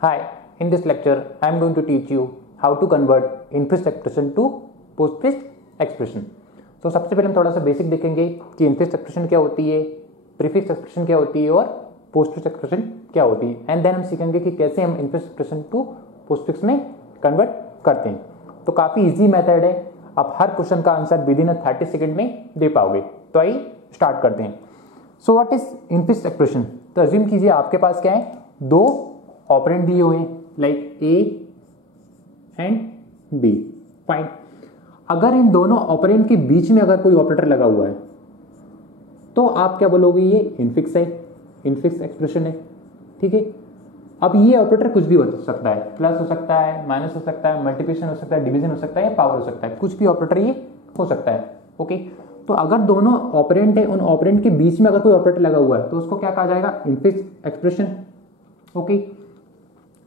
Hi, in this lecture, I am going to teach you how to convert infix expression to postfix expression. तो सबसे पहले हम थोड़ा सा बेसिक देखेंगे कि infix expression क्या होती है, prefix expression क्या होती है और postfix expression क्या होती है, एंड देन हम सीखेंगे कि कैसे हम infix expression to postfix में कन्वर्ट करते हैं। तो काफ़ी इजी मेथड है, आप हर क्वेश्चन का आंसर विद इन 30 सेकेंड में दे पाओगे। तो आइए स्टार्ट करते हैं। So what is infix expression? तो अज्यूम कीजिए आपके पास क्या है, दो ऑपरेंड दिए हुए like A and B. Fine. अगर इन दोनों ऑपरेंड के बीच में अगर कोई ऑपरेटर लगा हुआ है तो आप क्या बोलोगे, ये इनफिक्स है, इनफिक्स एक्सप्रेशन है। ठीक है। अब ये ऑपरेटर कुछ भी हो सकता है, प्लस हो सकता है, माइनस हो सकता है, मल्टीप्लिकेशन हो सकता है, डिवीजन हो सकता है या पावर हो सकता है, कुछ भी ऑपरेटर ये हो सकता है। ओके। तो अगर दोनों ऑपरेंड है, उन ऑपरेंड के बीच में अगर कोई ऑपरेटर लगा हुआ है तो उसको क्या कहा जाएगा, इनफिक्स एक्सप्रेशन। ओके।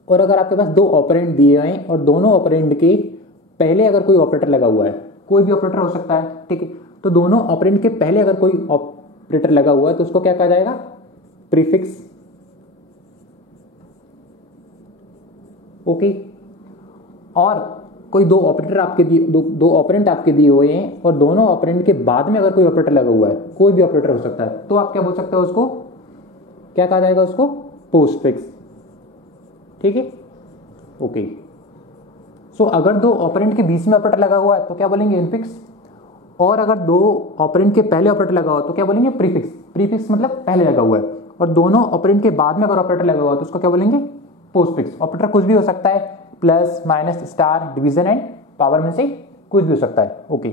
और अगर आपके पास दो ऑपरेंड दिए हैं और दोनों ऑपरेंड के पहले अगर कोई ऑपरेटर लगा हुआ है, कोई भी ऑपरेटर हो सकता है, ठीक है, तो दोनों ऑपरेंड के पहले अगर कोई ऑपरेटर लगा हुआ है तो उसको क्या कहा जाएगा, प्रीफिक्स। ओके। और कोई दो ऑपरेटर आपके दिए, दो ऑपरेंड आपके दिए हुए हैं और दोनों ऑपरेंड के बाद में अगर कोई ऑपरेटर लगा हुआ है, कोई भी ऑपरेटर हो सकता है, तो आप क्या बोल सकते हो, उसको क्या कहा जाएगा, उसको पोस्टफिक्स। ठीक है। ओके। सो अगर दो ऑपरेंड के बीच में ऑपरेटर लगा हुआ है तो क्या बोलेंगे, इनफिक्स। और अगर दो ऑपरेंड के पहले ऑपरेटर लगा हुआ तो क्या बोलेंगे, प्रीफिक्स। प्रीफिक्स मतलब पहले लगा हुआ है। और दोनों ऑपरेंड के बाद में अगर ऑपरेटर लगा हुआ है तो उसको क्या बोलेंगे, पोस्टफिक्स। ऑपरेटर कुछ भी हो सकता है, plus, minus, star, division and power में से कुछ भी हो सकता है। ओके।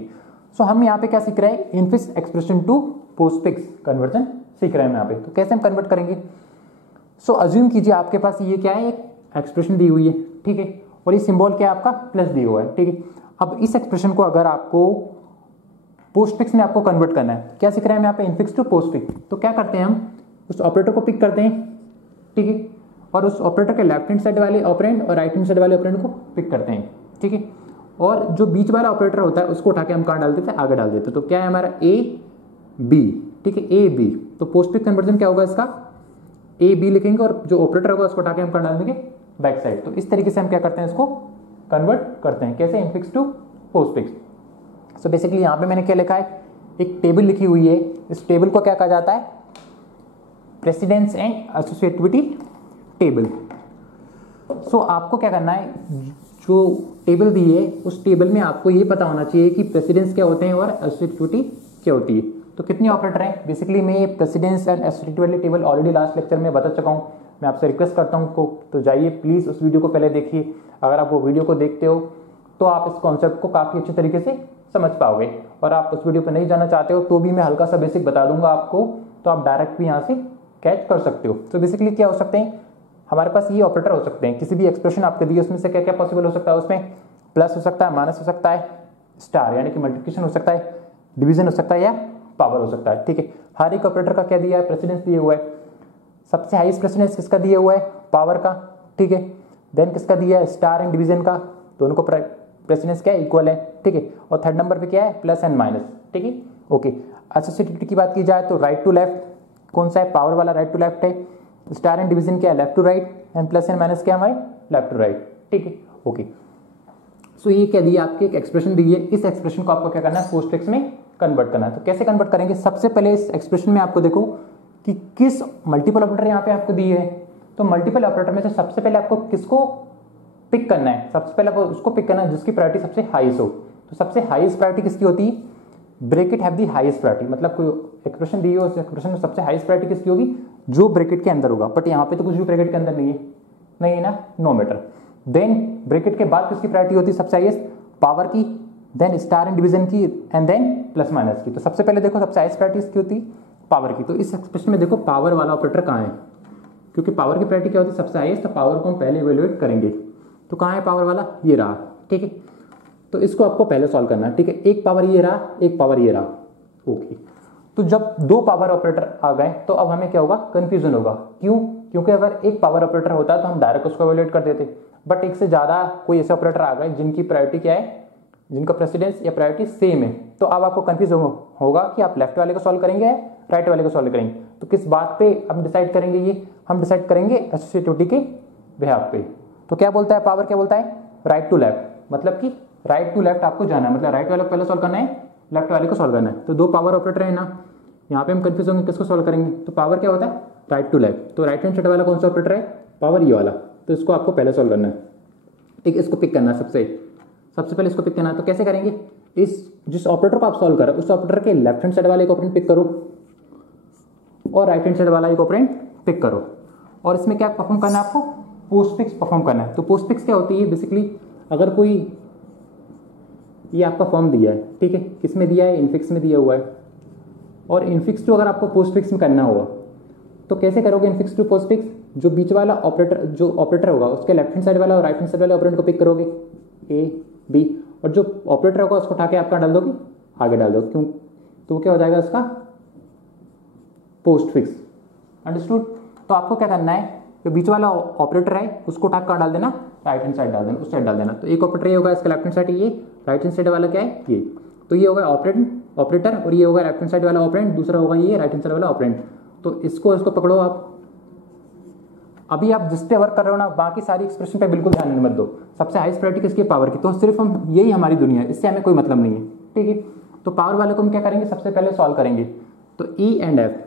सो हम यहाँ पे क्या सीख रहे हैं, infix expression to postfix conversion सीख रहे हैं यहाँ पे। तो कैसे हम कन्वर्ट करेंगे। सो अज्यूम कीजिए आपके पास ये क्या है, एक एक्सप्रेशन दी हुई है, ठीक है, और ये सिंबल क्या है आपका, प्लस दिया हुआ है, ठीक है। अब इस एक्सप्रेशन को अगर आपको पोस्टफिक्स में आपको कन्वर्ट करना है, क्या सीख रहे हैं हम यहाँ पे, इनफिक्स टू पोस्टफिक्स। तो क्या करते हैं, हम उस ऑपरेटर को पिक करते हैं, ठीक है, और उस ऑपरेटर के लेफ्ट हैंड साइड वाले ऑपरेंड और राइट हैंड साइड वाले ऑपरेंड को पिक करते हैं, ठीक है, और जो बीच वाला ऑपरेटर होता है उसको उठा के हम कहाँ डाल देते हैं, आगे डाल देते हैं। तो क्या है हमारा, ए बी, ठीक है, ए बी। तो पोस्टफिक्स कन्वर्जन क्या होगा इसका, ए बी लिखेंगे और जो ऑपरेटर होगा उसको उठा के हम कहाँ डाल देंगे, बैक साइड। तो इस तरीके से हम क्या करते हैं, इसको कन्वर्ट करते हैं। कैसे, infix to postfix. So basically यहाँ पे मैंने क्या लिखा है, एक टेबल लिखी हुई है, इस टेबल को क्या कहा जाता है, प्रेसिडेंस एंड एसोसिएटिविटी टेबल। सो आपको क्या करना है, जो टेबल दी है उस टेबल में आपको ये पता होना चाहिए कि प्रेसिडेंस क्या होते हैं और एसोसिएटिविटी क्या होती है। तो कितने ऑपरेटर हैं, बेसिकली मैं ये precedence and associativity table already last lecture में बता चुका हूँ। मैं आपसे रिक्वेस्ट करता हूँ को, तो जाइए प्लीज़ उस वीडियो को पहले देखिए। अगर आप वो वीडियो को देखते हो तो आप इस कॉन्सेप्ट को काफ़ी अच्छे तरीके से समझ पाओगे। और आप उस वीडियो पर नहीं जाना चाहते हो तो भी मैं हल्का सा बेसिक बता दूंगा आपको, तो आप डायरेक्ट भी यहाँ से कैच कर सकते हो। तो बेसिकली क्या हो सकते हैं, हमारे पास ये ऑपरेटर हो सकते हैं, किसी भी एक्सप्रेशन आपके दिए उसमें से क्या क्या पॉसिबल हो सकता है, उसमें प्लस हो सकता है, माइनस हो सकता है, स्टार यानी कि मल्टीप्लिकेशन हो सकता है, डिवीजन हो सकता है या पावर हो सकता है। ठीक है। हर एक ऑपरेटर का क्या दिया है, प्रेसिडेंस दिया हुआ है। सबसे हाईएस्ट प्रेसिडेंस किसका दिया हुआ है, पावर का, ठीक है। देन किसका दिया है, स्टार एंड डिवीजन का, दोनों को प्रेसिडेंस क्या है, इक्वल है, ठीक है। और थर्ड नंबर पे क्या है, प्लस एंड माइनस, ठीक है। ओके। एसोसिएटिविटी की बात की जाए तो राइट टू लेफ्ट कौन सा है, पावर वाला राइट टू लेफ्ट है। स्टार एंड डिवीजन क्या है, left to right, and plus and minus क्या है हमारे, लेफ्ट टू राइट, ठीक है। ओके। सो ये क्या दिया, आपकी एक एक्सप्रेशन दी है, इस एक्सप्रेशन को आपको क्या करना है, पोस्टफिक्स में कन्वर्ट करना है। तो कैसे कन्वर्ट करेंगे, सबसे पहले इस एक्सप्रेशन में आपको देखो कि किस मल्टीपल ऑपरेटर यहाँ पे आपको दिए है। तो मल्टीपल ऑपरेटर में से सबसे पहले आपको किसको पिक करना है, सबसे पहले आपको उसको पिक करना है जिसकी प्रायोरिटी सबसे हाईएस्ट हो। तो सबसे हाईएस्ट प्रायोरिटी किसकी होती है, bracket have the highest priority, मतलब कोई एक्सप्रेशन दी हो, उस एक्सप्रेशन में सबसे हाईएस्ट प्रायोरिटी किसकी होगी, जो ब्रैकेट के अंदर होगा। बट यहाँ पे तो कुछ भी ब्रैकेट के अंदर नहीं है, नहीं है ना, नो मैटर। देन ब्रैकेट के बाद किसकी प्रायोरिटी होती है सबसे हाईएस्ट, पावर की, देन स्टार एंड डिवीजन की, एंड देन प्लस माइनस की। तो सबसे पहले देखो सबसे हाईएस्ट प्रायोरिटी किसकी होती है, पावर की। तो इस एक्सप्रेशन में देखो पावर वाला ऑपरेटर कहाँ है, क्योंकि पावर की प्रायोरिटी क्या होती है, सबसे हाईएस्ट, तो पावर को हम पहले इवेल्युएट करेंगे। तो कहाँ है पावर वाला, ये रहा, ठीक है। तो इसको आपको पहले सॉल्व करना है, ठीक है। एक पावर ये रहा, एक पावर ये रहा, ओके। तो जब दो पावर ऑपरेटर आ गए तो अब हमें क्या होगा, कंफ्यूजन होगा। क्यों, क्योंकि अगर एक पावर ऑपरेटर होता है तो हम डायरेक्ट उसको इवेल्युएट कर देते, बट एक से ज़्यादा कोई ऐसे ऑपरेटर आ गए जिनकी प्रायोरिटी क्या है, जिनका प्रेसिडेंस या प्रायोरिटी सेम है। तो अब आपको कंफ्यूज होगा कि आप लेफ्ट वाले को सॉल्व करेंगे या राइट वाले को सॉल्व करेंगे। तो किस बात पे हम डिसाइड करेंगे, ये हम डिसाइड करेंगे एसोसिएटिविटी के बिहाफ पे। तो क्या बोलता है पावर, क्या बोलता है, राइट टू लेफ्ट, मतलब कि राइट टू लेफ्ट आपको जाना है, मतलब राइट वाले को पहले सॉल्व करना है, लेफ्ट वाले को सॉल्व करना है। तो दो पावर ऑपरेटर है ना, यहाँ पे हम कंफ्यूज होंगे किसको सॉल्व करेंगे। तो पावर क्या होता है, राइट टू लेफ्ट, तो राइट हैंड साइड वाला कौन सा ऑपरेटर है, पावर ये वाला, तो इसको आपको पहले सॉल्व करना है। ठीक, इसको पिक करना है सबसे पहले इसको पिक करना है। तो कैसे करेंगे, इस जिस ऑपरेटर को आप सॉल्व कर रहे हो उस ऑपरेटर के लेफ्ट हैंड साइड वाले एक ऑपरेंड पिक करो और राइट हैंड साइड वाला एक ऑपरेंड पिक करो, और इसमें क्या परफॉर्म करना है आपको, पोस्टफिक्स परफॉर्म करना है। तो पोस्टफिक्स क्या होती है, बेसिकली अगर कोई, ये आपका फॉर्म दिया है, ठीक है, किस में दिया है, इनफिक्स में दिया हुआ है, और इनफिक्स टू अगर आपको पोस्टफिक्स में करना होगा तो कैसे करोगे, इनफिक्स टू पोस्टफिक्स, जो बीच वाला ऑपरेटर, जो ऑपरेटर होगा उसके लेफ्ट हैंड साइड वाला और राइट हैंड साइड वाले ऑपरेंड को पिक करोगे, ए बी, और जो ऑपरेटर होगा उसको उठा के आपका डाल दोगे, आगे डाल दो, क्यों, तो क्या हो जाएगा उसका पोस्टफिक्स। अंडरस्टूड। तो आपको क्या करना है, जो बीच वाला ऑपरेटर है उसको उठा कर डाल देना, राइट हैंड साइड डाल देना, उस साइड डाल देना। तो एक ऑपरेटर ये होगा, इसका लेफ्ट हैंड साइड ये, राइट हैंड साइड वाला क्या है ये, तो ये होगा ऑपरेटर और ये होगा लेफ्ट हैंड साइड वाला ऑपरेंड, दूसरा होगा ये राइट हैंड साइड वाला ऑपरेंड। तो इसको पकड़ो आप। अभी आप जिस पे वर्क कर रहे हो ना, बाकी सारी एक्सप्रेशन पे बिल्कुल ध्यान मत दो, सबसे हाईएस्ट प्रायोरिटी किसकी, पावर की। तो सिर्फ हम, यही हमारी दुनिया है, इससे हमें कोई मतलब नहीं है, ठीक है। तो पावर वाले को हम क्या करेंगे, सबसे पहले सॉल्व करेंगे। तो E and F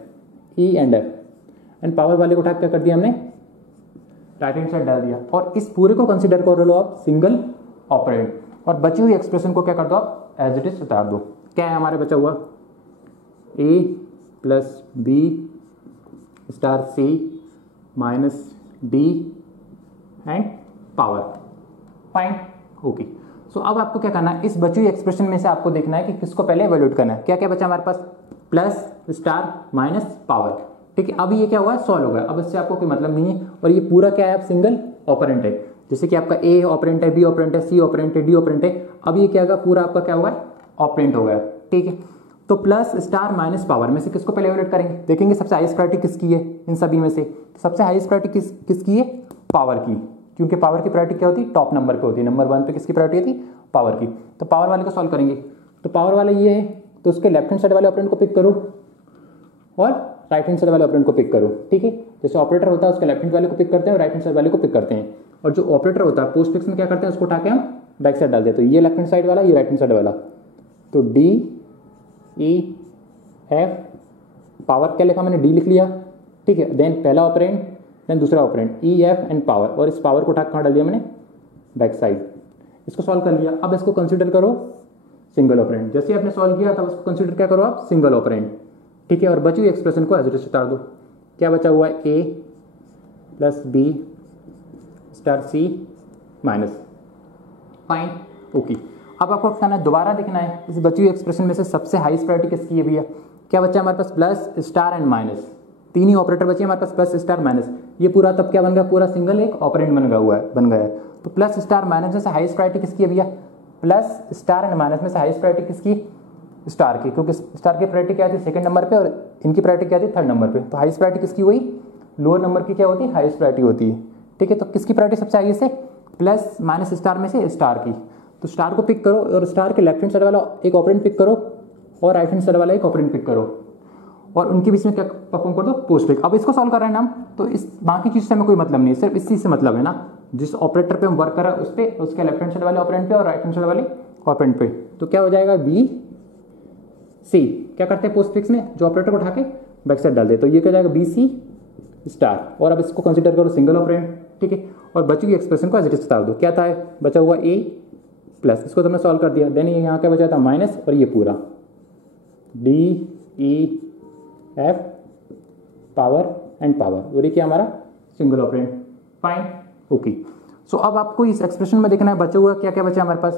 and power वाले को उठा क्या कर दिया हमने, राइट हैंड साइड डाल दिया, और इस पूरे को कंसिडर कर लो आप सिंगल ऑपरेंड, और बची हुई एक्सप्रेशन को क्या कर दो आप, एज इट इज उतार दो। क्या है हमारे बचा हुआ, A plus B star C minus D and power, fine, okay. So अब आपको क्या करना है, इस बची हुई एक्सप्रेशन में से आपको देखना है कि किसको पहले इवैल्यूएट करना है। क्या क्या बचा हमारे पास, प्लस स्टार माइनस पावर, ठीक है। अभी ये क्या हुआ, सॉल्व हो गया, अब इससे आपको कोई मतलब नहीं है, और ये पूरा क्या है, आप सिंगल ऑपरेंट है, जैसे कि आपका ए ऑपरेंट है, बी ऑपरेंट है, सी ऑपरेंट है, डी ऑपरेंट है। अब ये क्या होगा, पूरा आपका क्या होगा, ऑपरेंट हो गया, ठीक है। तो प्लस स्टार माइनस पावर में से किसको पहले इवैल्यूएट करेंगे, देखेंगे सबसे हाईएस्ट प्रायोरिटी किसकी है इन सभी में से। सबसे हाईएस्ट प्रायोरिटी किसकी है, पावर की, क्योंकि पावर की प्रायोरिटी क्या होती है, टॉप नंबर पे होती है, नंबर 1 पे किसकी प्रायोरिटी होती है, पावर की। तो पावर वाले को सॉल्व करेंगे। तो पावर वाले ये है, तो उसके लेफ्ट हैंड साइड वाले ऑपरेंड को पिक करो और राइट हैंड साइड वाले ऑपरेंड को पिक करो, ठीक है। जैसे ऑपरेटर होता है उसके लेफ्ट हैंड वाले को पिक करते हैं और राइट हैंड साइड वाले को पिक करते हैं, और जो ऑपरेटर होता है पोस्टफिक्स में क्या करते हैं, उसको उठा के हम बैक साइड डाल देते हैं। तो ये लेफ्ट हैंड साइड वाला, ये राइट हैंड साइड वाला, तो डी ई एफ, पावर क्या लिखा मैंने, डी लिख लिया, ठीक है। देन पहला ऑपरेंड, देन दूसरा operand, E F and power, और इस पावर को उठा कहाँ डाल दिया मैंने, बैक साइड। इसको सॉल्व कर लिया। अब इसको कंसीडर करो सिंगल ऑपरेंड, जैसे आपने सॉल्व किया तब उसको कंसीडर क्या करो आप, सिंगल ऑपरेंड, ठीक है। और बची हुई एक्सप्रेशन को एज इट इज उतार दो। क्या बचा हुआ है, ए plus B star C minus, fine, okay. अब आपको करना है, दोबारा देखना है इस बची हुई एक्सप्रेशन में से सबसे हाईएस्ट प्रायोरिटी किसकी है भैया। क्या बचा हमारे पास, प्लस स्टार एंड माइनस, तीन ही ऑपरेटर बचे हमारे पास, प्लस स्टार माइनस। ये पूरा तब क्या बन गया, पूरा सिंगल एक ऑपरेंड बन गया है। तो प्लस स्टार माइनस में से हाईएस्ट प्रायोरिटी किसकी है भैया, प्लस स्टार एंड माइनस में से हाईएस्ट प्रायोरिटी किसकी, स्टार की, क्योंकि स्टार की प्रायोरिटी क्या थी, सेकंड नंबर पे, और इनकी प्रायोरिटी क्या थी, थर्ड नंबर पे। तो हाईएस्ट प्रायोरिटी किसकी हुई, लोअर नंबर की क्या होती है, हाईएस्ट प्रायोरिटी होती है, ठीक है। तो किसकी प्रायोरिटी सबसे हाईएस्ट है, प्लस माइनस स्टार में से स्टार की। तो स्टार को पिक करो और स्टार के लेफ्ट हैंड साइड वाला एक ऑपरेंड पिक करो और राइट हैंड साइड वाला एक ऑपरेंड पिक करो, और उनके बीच में क्या परफॉर्म कर दो, पोस्ट पिक। अब इसको सॉल्व कर रहे हैं ना हम, तो इस बाकी चीज से हमें कोई मतलब नहीं है, सिर्फ इस चीज से मतलब है ना, जिस ऑपरेटर पे हम वर्क कर रहे हैं उस पे, उसके लेफ्ट हैंड साइड वाले ऑपरेंड पे और राइट हैंड साइड वाले ऑपरेंड पे। तो क्या हो जाएगा, बी सी, क्या करते हैं पोस्ट फिक्स में, जो ऑपरेटर को उठा के बैक साइड डाल दे, तो ये क्या हो जाएगा, बी सी स्टार। और अब इसको कंसीडर करो सिंगल ऑपरेंड, ठीक है। और बची हुई एक्सप्रेशन को एज इट इज उतार दो। क्या था, बचा हुआ ए प्लस, इसको तुमने सॉल्व कर दिया, देन ये यहाँ क्या बचा था, माइनस, और ये पूरा D E F power and power, और ये क्या हमारा single operand, fine, okay. So अब आपको इस एक्सप्रेशन में देखना है बचा हुआ क्या क्या बचा हमारे पास,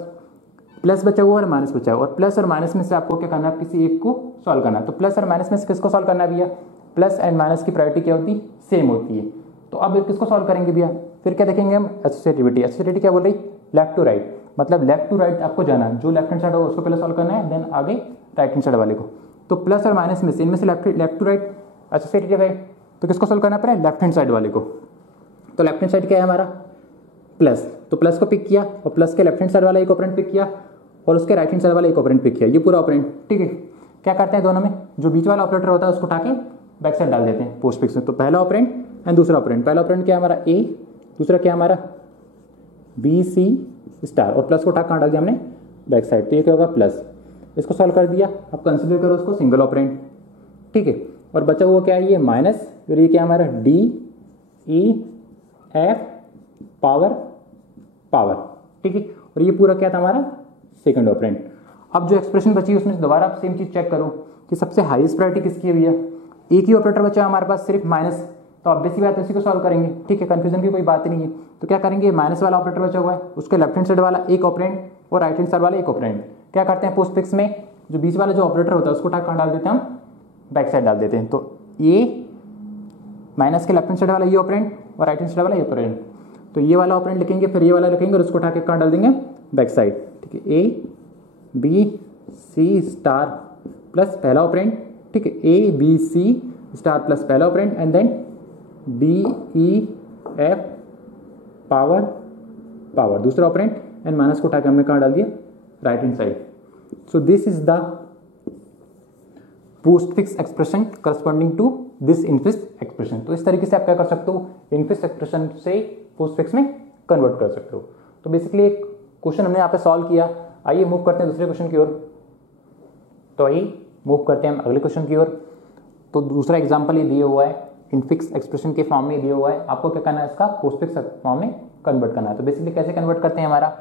प्लस बचा हुआ और माइनस बचा हुआ, और प्लस और माइनस में से आपको क्या करना है, किसी एक को सॉल्व करना है। तो प्लस और माइनस में से किसको सॉल्व करना है भैया, प्लस एंड माइनस की प्रायोरिटी क्या होती है, सेम होती है। तो अब किसको सॉल्व करेंगे भैया, फिर क्या देखेंगे हम, एसोसिएटिविटी। एसोसिएटिविटी क्या बोल रही, लेफ्ट टू राइट, मतलब लेफ्ट टू राइट आपको जाना है, जो लेफ्ट हैंड साइड होगा उसको पहले सॉल्व करना है, देन आगे राइट हैंड साइड वाले को। तो प्लस और माइनस में से इनमें से लेफ्ट टू राइट एसोसिएटिव है, तो किसको सॉल्व करना पड़ेगा, लेफ्ट हैंड साइड वाले को। तो लेफ्ट हैंड साइड क्या है हमारा, प्लस, तो प्लस को पिक किया और प्लस के लेफ्ट हैंड साइड वाला एक ऑपरेंड पिक किया और उसके राइट हैंड साइड वाला एक ऑपरेंड पिक किया, ये पूरा ऑपरेंड, ठीक है। क्या करते हैं दोनों में, जो बीच वाला ऑपरेटर होता है उसको उठा के बैक साइड डाल देते हैं पोस्ट फिक्स में। तो पहला ऑपरेंड एंड दूसरा ऑपरेंड, पहला ऑपरेंड क्या है हमारा, ए दूसरा क्या हमारा बी सी स्टार, और प्लस को उठा कहाँ डाल दिया हमने बैक साइड, तो ये क्या होगा प्लस। इसको सॉल्व कर दिया, अब कंसिडर करो उसको सिंगल ऑपरेंड, ठीक है। और बचा हुआ क्या है ये माइनस, फिर ये क्या हमारा D E F power power, ठीक है। और ये पूरा क्या था हमारा सेकंड ऑपरेंड। अब जो एक्सप्रेशन बची उसमें दोबारा आप सेम चीज चेक करो कि सबसे हाईएस्ट प्रायोरिटी किसकी है भैया, एक ही ऑपरेटर बचा है हमारे पास सिर्फ माइनस, तो ऑब्वियसली बात उसी को सॉल्व करेंगे, ठीक है, कंफ्यूजन की कोई बात नहीं है। तो क्या करेंगे, माइनस वाला ऑपरेटर बचा हुआ है उसके लेफ्ट हैंड साइड वाला एक ऑपरेंड और राइट हैंड साइड वाला एक ऑपरेंड, क्या करते हैं पोस्टफिक्स में जो बीच वाला जो ऑपरेटर होता है उसको उठा कहाँ डाल देते हैं हम बैक साइड डाल देते हैं। तो ये माइनस के लेफ्ट हैंड साइड वाला ये ऑपरेंड और राइट हैंड साइड वाला ये ऑपरेंड, तो ये वाला ऑपरेंड लिखेंगे फिर ये वाला लिखेंगे और उसको उठा के कहाँ डाल देंगे बैक साइड, ठीक है। A B C star plus पहला ऑपरेंड, ठीक है, A B C star plus पहला operand and then D E F power power दूसरा ऑपरेंड एंड माइनस को उठा के हमने कहाँ डाल दिया right hand side. So this is the postfix expression corresponding to this infix expression. तो इस तरीके से आप क्या कर सकते हो, इनफिक्स एक्सप्रेशन से पोस्टफिक्स में कन्वर्ट कर सकते हो। तो बेसिकली एक क्वेश्चन हमने यहाँ पे सॉल्व किया। आइए मूव करते हैं दूसरे क्वेश्चन की ओर। तो आइए मूव करते हैं हम अगले क्वेश्चन की ओर। तो दूसरा एग्जाम्पल ये दिया हुआ है, इनफिक्स एक्सप्रेशन के फॉर्म में दिया हुआ है, आपको क्या करना है इसका पोस्टफिक्स फॉर्म में कन्वर्ट करना है। तो बेसिकली कैसे कन्वर्ट करते हैं, हमारा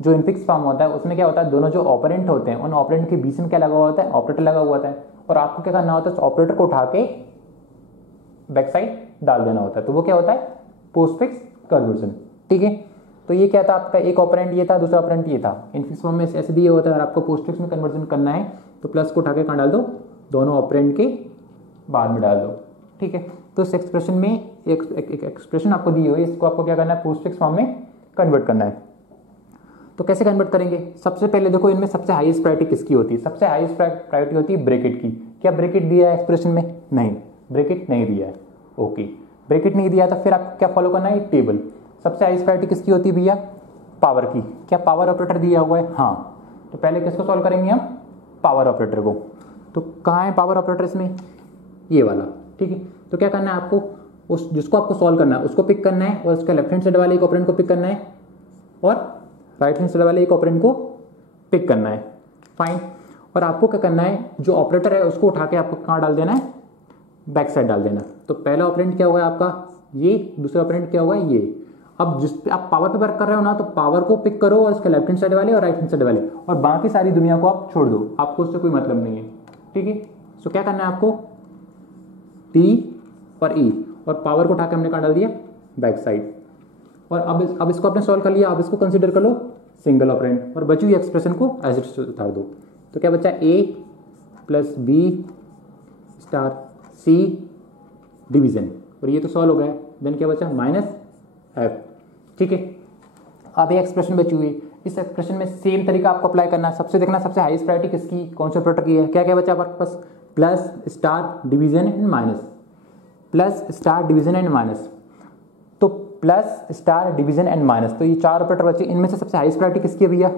जो इनफिक्स फॉर्म होता है उसमें क्या होता है, दोनों जो ऑपरेंट होते हैं उन ऑपरेंट के बीच में क्या लगा हुआ होता है, ऑपरेटर लगा हुआ होता है, और आपको क्या करना होता है, उस ऑपरेटर को उठा के बैक साइड डाल देना होता है। तो वो क्या होता है, पोस्टफिक्स कन्वर्जन, ठीक है। तो ये क्या था आपका, एक ऑपरेंट ये था, दूसरा ऑपरेंट ये था, इनफिक्स फॉर्म में ऐसे दिया होता है, और आपको पोस्टफिक्स में कन्वर्जन करना है तो प्लस को उठा के कहाँ डाल दो, दोनों ऑपरेंट के बाद में डाल दो, ठीक है। तो इस एक्सप्रेशन में एक एक्सप्रेशन आपको दी हुई है, इसको आपको क्या करना है, पोस्टफिक्स फॉर्म में कन्वर्ट करना है। तो कैसे कन्वर्ट करेंगे, सबसे पहले देखो इनमें सबसे हाईएस्ट प्रायोरिटी किसकी होती है, सबसे हाईएस्ट प्रायोरिटी होती है ब्रैकेट की। क्या ब्रैकेट दिया है एक्सप्रेशन में, नहीं, ब्रैकेट नहीं दिया है, ओके, ब्रैकेट नहीं दिया तो फिर आपको क्या फॉलो करना है, टेबल। सबसे हाईएस्ट प्रायोरिटी किसकी होती है भैया, पावर की। क्या पावर ऑपरेटर दिया हुआ है, हाँ, तो पहले किसको सॉल्व करेंगे हम, पावर ऑपरेटर को। तो कहाँ है पावर ऑपरेटर इसमें, ये वाला, ठीक है। तो क्या करना है आपको, उस जिसको आपको सॉल्व करना है उसको पिक करना है, और उसका लेफ्ट हैंड साइड वाले एक ऑपरेंड को पिक करना है, और राइट हैंड साइड वाले एक ऑपरेंड को पिक करना है, फाइन। और आपको क्या करना है, जो ऑपरेटर है उसको उठा के आपको कहाँ डाल देना है, बैक साइड डाल देना। तो पहला ऑपरेंड क्या हुआ आपका ये, दूसरा ऑपरेंड क्या हुआ ये। अब जिस पे आप पावर पे वर्क कर रहे हो ना, तो पावर को पिक करो और इसके लेफ्ट हैंड साइड वाले और राइट हैंड साइड वाले, और बाकी सारी दुनिया को आप छोड़ दो, आपको उससे कोई मतलब नहीं है, ठीक है। सो क्या करना है आपको, टी और ई, और पावर को उठा के हमने कहाँ डाल दिया, बैक साइड। और अब इसको आपने सॉल्व कर लिया, अब इसको कंसीडर कर लो सिंगल ऑपरेंड, और बची हुई एक्सप्रेशन को एज इट इज उतार दो। तो क्या बचा, ए प्लस बी स्टार सी डिवीजन, और ये तो सॉल्व हो गया। देन क्या बचा, माइनस एफ, ठीक है। अब ये एक्सप्रेशन बची हुई, इस एक्सप्रेशन में सेम तरीका आपको अप्लाई करना है। सबसे देखना सबसे हाईएस्ट प्रायोरिटी किसकी, कौन से ऑपरेटर की है। क्या क्या बचा आपके पास, plus star division and minus, plus star division and minus. तो plus star division and minus, तो ये चार ऑपरेटर बचे, इनमें से सबसे हाईएस्ट प्रायोरिटी किसकी है भैया,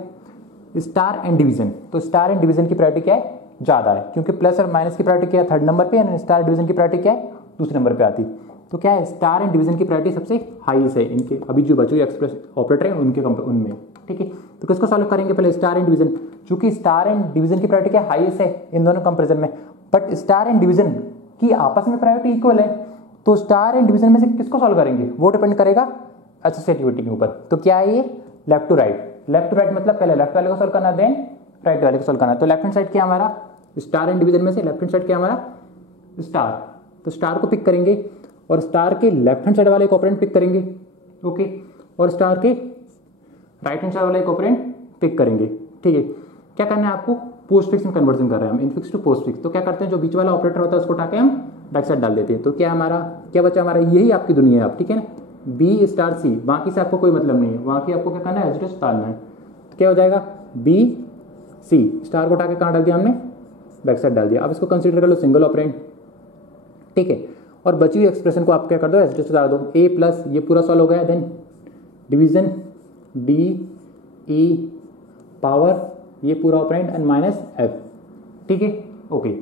स्टार एंड डिवीजन। तो स्टार एंड डिवीजन की प्रायोरिटी क्या है, ज़्यादा है, क्योंकि प्लस और माइनस की प्रायोरिटी क्या है, थर्ड नंबर पे, एंड स्टार डिवीजन की प्रायोरिटी क्या है, दूसरे नंबर पे आती। तो क्या है, स्टार एंड डिवीजन की प्रायोरिटी सबसे हाईएस्ट है इनके, अभी जो बचे हुए एक्सप्रेस ऑपरेटर है उनके उनमें, ठीक है। तो किसको सॉल्व करेंगे, पहले स्टार एंड डिवीजन, चूंकि स्टार एंड डिवीजन की प्रायोरिटी क्या हाईएस्ट है इन दोनों कंपेरिजन में, बट स्टार एंड डिवीजन की आपस में प्रायोरिटी इक्वल है। तो स्टार एंड डिवीजन में से किसको सॉल्व करेंगे, वो डिपेंड करेगा एसोसिएटिविटी के ऊपर। तो क्या है ये, left to right, left to right मतलब पहले लेफ्ट वाले को सॉल्व करना, देन राइट वाले को सॉल्व करना। तो लेफ्ट हैंड साइड क्या हमारा, स्टार एंड डिवीजन में से लेफ्ट हैंड साइड क्या हमारा, स्टार। तो स्टार को पिक करेंगे और स्टार के लेफ्ट हैंड साइड वाले एक ऑपरेंड पिक करेंगे, ओके, और स्टार के राइट हैंड साइड वाला एक ऑपरेंड पिक करेंगे, ठीक है। क्या करना है आपको, पोस्टफिक्स में कन्वर्जन कर रहे हैं हम, इनफिक्स टू पोस्टफिक्स। तो क्या करते हैं, जो बीच वाला ऑपरेटर होता है उसको उठा के हम बैक साइड डाल देते हैं। तो क्या हमारा क्या बचा, हमारा यही आपकी दुनिया है आप, ठीक है ना, बी स्टार सी, बाकी से आपको कोई मतलब नहीं है, बाकी आपको क्या करना है, एज इट इज डालना है। तो क्या हो जाएगा, बी सी, स्टार को उठा के कहाँ डाल दिया हमने, बैक साइड डाल दिया। अब इसको कंसीडर कर लो सिंगल ऑपरेंड, ठीक है। और बची हुई एक्सप्रेशन को आप क्या कर दो, एज इट इज डाल दो, ए प्लस ये पूरा सॉल्व हो गया, then division D E power ये पूरा ऑपरेंड एंड माइनस एफ, ठीक है, ओके।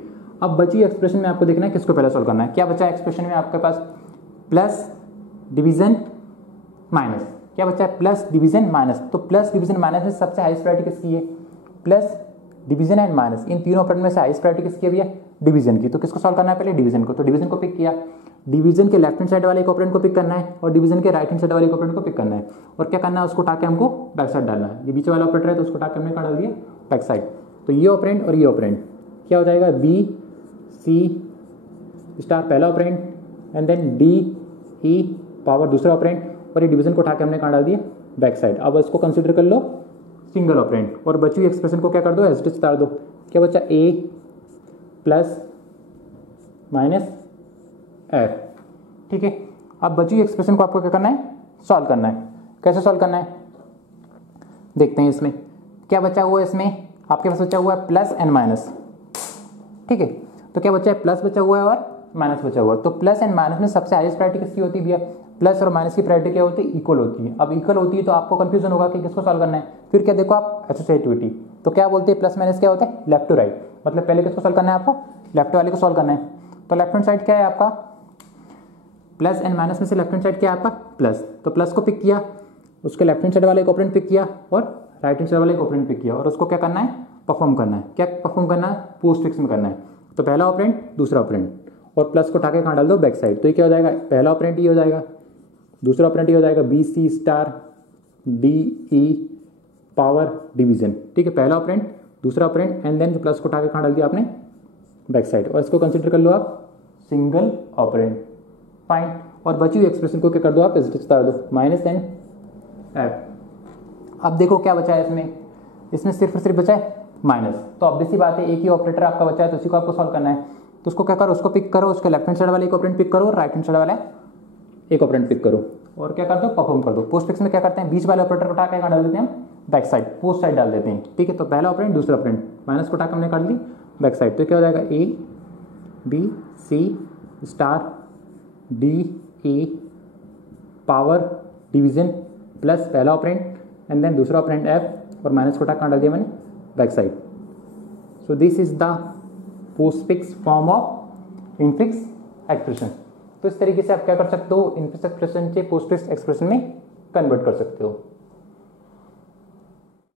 अब बची एक्सप्रेशन में आपको देखना है किसको पहले सॉल्व करना है। क्या बचा एक्सप्रेशन में आपके पास, प्लस डिवीजन माइनस, क्या बचा है प्लस डिवीजन माइनस। तो प्लस डिवीजन माइनस में सबसे हाईएस्ट प्रायोरिटी किसकी है, प्लस डिवीजन एंड माइनस, इन तीनों ऑपरेंड में से हाईएस्ट प्रायोरिटी किसकी है भैया, डिवीजन की। तो किसको सॉल्व करना है पहले, डिवीजन को। तो डिवीजन को पिक किया, डिवीजन के लेफ्ट हैंड साइड वाले एक ऑपरेंड को पिक करना है और डिवीजन के राइट हैंड साइड वाले एक ऑपरेंड को पिक करना है, और क्या करना है उसको उठा के हमको बैक साइड डालना है। ये बीच वाला ऑपरेटर है तो उसको उठा के हमने कहाँ डाल दिया, बैक साइड। तो ये ऑपरेंड और ये ऑपरेंड क्या हो जाएगा, बी सी स्टार पहला operand and then D E power दूसरा ऑपरेंड, और ये डिवीजन को उठा के हमने कहाँ डाल दिया, बैक साइड। अब इसको कंसिडर कर लो सिंगल ऑपरेंड, और बची हुई एक्सप्रेशन को क्या कर दो, एज इट इज उतार दो। क्या बचा, ए प्लस माइनस एफ, ठीक है। अब बची हुई एक्सप्रेशन को आपको क्या करना है, सॉल्व करना है। कैसे सॉल्व करना है देखते हैं। इसमें क्या बचा हुआ है, इसमें आपके पास बचा हुआ है प्लस एंड माइनस, ठीक है। तो क्या बचा है, प्लस बचा हुआ है और माइनस बचा हुआ है। तो प्लस एंड माइनस में सबसे हाईएस्ट प्रायोरिटी किसकी होती है भैया, प्लस और माइनस की प्रायोरिटी क्या होती है, इक्वल होती है। अब इक्वल होती है तो आपको कंफ्यूजन होगा कि किसको सॉल्व करना है। फिर क्या देखो आप एसोसिएटिविटी, तो क्या बोलते हैं प्लस माइनस क्या होता है, लेफ्ट टू राइट। मतलब पहले किसको सॉल्व करना है, आपको लेफ्ट वाले को सॉल्व करना है। तो लेफ्ट हैंड साइड क्या है आपका, प्लस एंड माइनस में से लेफ्ट हैंड साइड क्या है आपका, प्लस। तो प्लस को पिक किया, उसके लेफ्ट हैंड साइड वाले एक ऑपरेंड पिक किया और राइट हैंड साइड वाले एक ऑपरेंड पिक किया, और उसको क्या करना है, परफॉर्म करना है। क्या परफॉर्म करना है, पोस्ट फिक्स में करना है। तो पहला ऑपरेंड दूसरा ऑपरेंड, और प्लस को उठा के कहाँ डाल दो, बैक साइड। तो ये क्या हो जाएगा, पहला ऑपरेंड ये हो जाएगा, दूसरा ऑपरेंड ये हो जाएगा B C star D E power division, ठीक है। पहला ऑपरेंड दूसरा ऑपरेंड एंड देन प्लस को उठा के कहाँ डाल दिया आपने, बैक साइड, और इसको कंसिडर कर लो आप सिंगल ऑपरेंड, फाइन। और बची हुई एक्सप्रेशन को क्या कर दो आप, उतार दो, माइनस एन एफ। अब देखो क्या बचा है इसमें, इसमें सिर्फ और सिर्फ बचा है माइनस। तो ऑब्वियस सी बात है, एक ही ऑपरेटर आपका बचा है तो उसी को आपको सॉल्व करना है। तो उसको क्या करो, उसको पिक करो, उसके लेफ्ट हैंड साइड वाले एक ऑपरेंड पिक करो और राइट हैंड साइड वाला एक ऑपरेंड पिक करो, और क्या कर दो, परफॉर्म कर दो। पोस्ट फिक्स में क्या करते हैं, बीच वाले ऑपरेटर को उठा के कहाँ डाल देते हैं हम, बैक साइड, पोस्ट साइड डाल देते हैं, ठीक है। तो पहला ऑपरेंड दूसरा ऑपरेंड, माइनस को उठा के हमने काट ली बैक साइड। तो क्या हो जाएगा, A B C star D E power division plus पहला ऑपरेंड एंड देन दूसरा ऑपरेंड एफ, और माइनस को उठा के कहाँ डाल दिया मैंने, back side. So this is the postfix form of infix expression. तो इस तरीके से आप क्या कर सकते हो, इनफिक्स एक्सप्रेशन से पोस्टफिक्स एक्सप्रेशन में कन्वर्ट कर सकते हो।